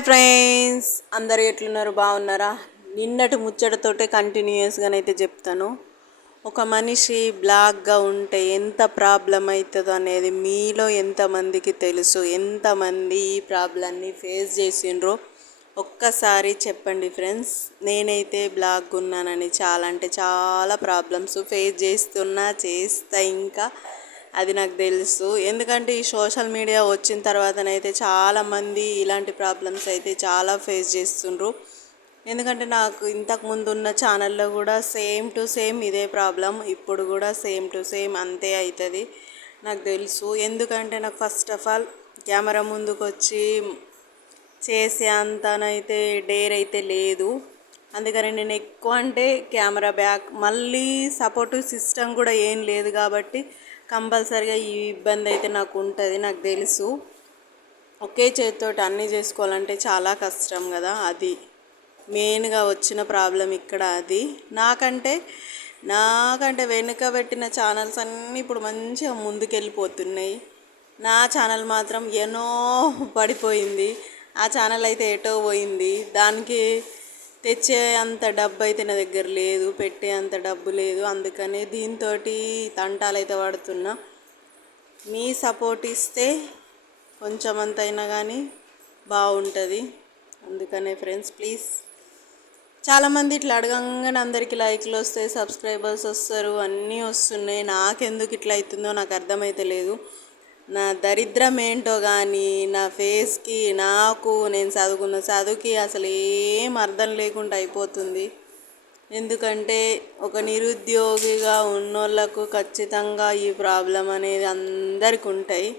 Hi friends, అందరు ఎట్లున్నారు? బాగున్నారా? నిన్నటి ముచ్చటతోటే కంటిన్యూస్గానైతే చెప్తాను. ఒక మనిషి బ్లాక్గా ఉంటే ఎంత ప్రాబ్లం అవుతుందో అనేది మీలో ఎంతమందికి తెలుసు? ఎంతమంది ఈ ప్రాబ్లమ్ని ఫేస్ చేసిండ్రో ఒక్కసారి చెప్పండి ఫ్రెండ్స్. నేనైతే బ్లాక్గా ఉన్నానని చాలా అంటే చాలా ప్రాబ్లమ్స్ ఫేస్ చేస్తా ఇంకా అది నాకు తెలుసు. ఎందుకంటే ఈ సోషల్ మీడియా వచ్చిన తర్వాతనైతే చాలామంది ఇలాంటి ప్రాబ్లమ్స్ అయితే చాలా ఫేస్ చేస్తుండ్రు. ఎందుకంటే నాకు ఇంతకుముందు ఉన్న ఛానల్లో కూడా సేమ్ టు సేమ్ ఇదే ప్రాబ్లం, ఇప్పుడు కూడా సేమ్ టు సేమ్ అంతే అవుతుంది నాకు తెలుసు. ఎందుకంటే నాకు ఫస్ట్ ఆఫ్ ఆల్ కెమెరా ముందుకు వచ్చి చేసే అంతనైతే డేర్ అయితే లేదు. అందుకని నేను ఎక్కువ అంటే కెమెరా బ్యాక్ మళ్ళీ సపోర్టివ్ సిస్టమ్ కూడా ఏం లేదు కాబట్టి కంపల్సరిగా ఈ ఇబ్బంది అయితే నాకు ఉంటుంది, నాకు తెలుసు. ఒకే చేతితోటి అన్నీ చేసుకోవాలంటే చాలా కష్టం కదా. అది మెయిన్గా వచ్చిన ప్రాబ్లం ఇక్కడ. అది నాకంటే వెనుక పెట్టిన ఛానల్స్ అన్నీ ఇప్పుడు మంచిగా ముందుకెళ్ళిపోతున్నాయి. నా ఛానల్ మాత్రం ఎన్నో పడిపోయింది. ఆ ఛానల్ అయితే ఎటో పోయింది. దానికి తెచ్చే అంత డబ్బు అయితే నా దగ్గర లేదు, పెట్టే అంత డబ్బు లేదు. అందుకని దీంతో తంటాలు అయితే పడుతున్నా. మీ సపోర్ట్ ఇస్తే కొంచెం అంతైనా కానీ బాగుంటుంది. అందుకనే ఫ్రెండ్స్ ప్లీజ్, చాలామంది ఇట్లా అడగంగానే అందరికీ లైక్లు వస్తాయి, సబ్స్క్రైబర్స్ వస్తారు, అన్నీ వస్తున్నాయి. నాకెందుకు ఇట్లా అవుతుందో నాకు అర్థమైతే లేదు. నా దరిద్రం ఏంటో కానీ నా ఫేస్కి నాకు నేను చదువుకున్న చదువుకి అసలు ఏం అర్థం లేకుండా అయిపోతుంది. ఎందుకంటే ఒక నిరుద్యోగిగా ఉన్నోళ్ళకు ఖచ్చితంగా ఈ ప్రాబ్లం అనేది అందరికి ఉంటాయి.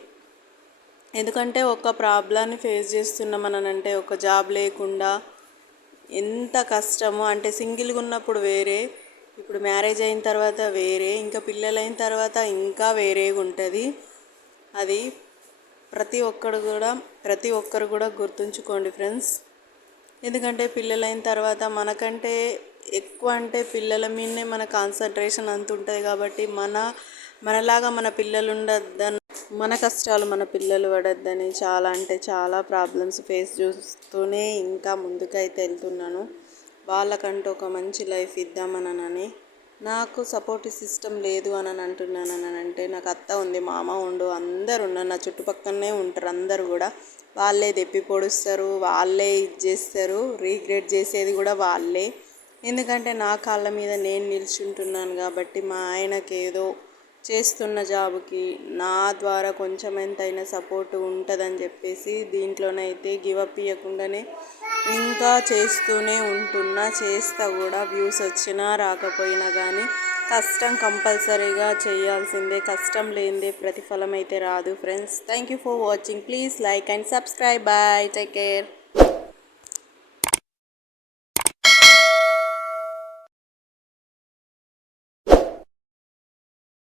ఎందుకంటే ఒక ప్రాబ్లాన్ని ఫేస్ చేస్తున్నామనంటే ఒక జాబ్ లేకుండా ఎంత కష్టమో. అంటే సింగిల్గా ఉన్నప్పుడు వేరే, ఇప్పుడు మ్యారేజ్ అయిన తర్వాత వేరే, ఇంకా పిల్లలైన తర్వాత ఇంకా వేరేగా ఉంటుంది. అది ప్రతి ఒక్కరు కూడా గుర్తుంచుకోండి ఫ్రెండ్స్. ఎందుకంటే పిల్లలైన తర్వాత మనకంటే ఎక్కువ అంటే పిల్లల మీదనే మన కాన్సన్ట్రేషన్ అంత ఉంటుంది కాబట్టి మనలాగా మన పిల్లలు ఉండొద్దని, మన కష్టాలు మన పిల్లలు పడొద్దని చాలా అంటే చాలా ప్రాబ్లమ్స్ ఫేస్ చేస్తూనే ఇంకా ముందుకైతే వెళ్తున్నాను. వాళ్ళకంటూ ఒక మంచి లైఫ్ ఇద్దామనని. నాకు సపోర్టివ్ సిస్టమ్ లేదు అని అంటే నాకు అత్త ఉంది, మామ ఉండు, అందరు ఉన్నారు నా చుట్టుపక్కలనే ఉంటారు. అందరు కూడా వాళ్ళే దెప్పి పొడుస్తారు, వాళ్ళే ఇది చేస్తారు, రీగ్రెట్ చేసేది కూడా వాళ్ళే. ఎందుకంటే నా కాళ్ళ మీద నేను నిల్చుంటున్నాను కాబట్టి మా ఆయనకి ఏదో చేస్తున్న జాబుకి నా ద్వారా కొంచెం ఎంతైనా సపోర్ట్ ఉంటుందని చెప్పేసి దీంట్లోనైతే గివప్ ఇవ్వకుండానే ఇంకా చేస్తూనే ఉంటున్నా. చేస్తా కూడా, వ్యూస్ వచ్చినా రాకపోయినా కానీ కష్టం కంపల్సరీగా చేయాల్సిందే. కష్టం లేనిదే ప్రతిఫలం అయితే రాదు friends. Thank you for watching. Please like and subscribe. Bye, take care.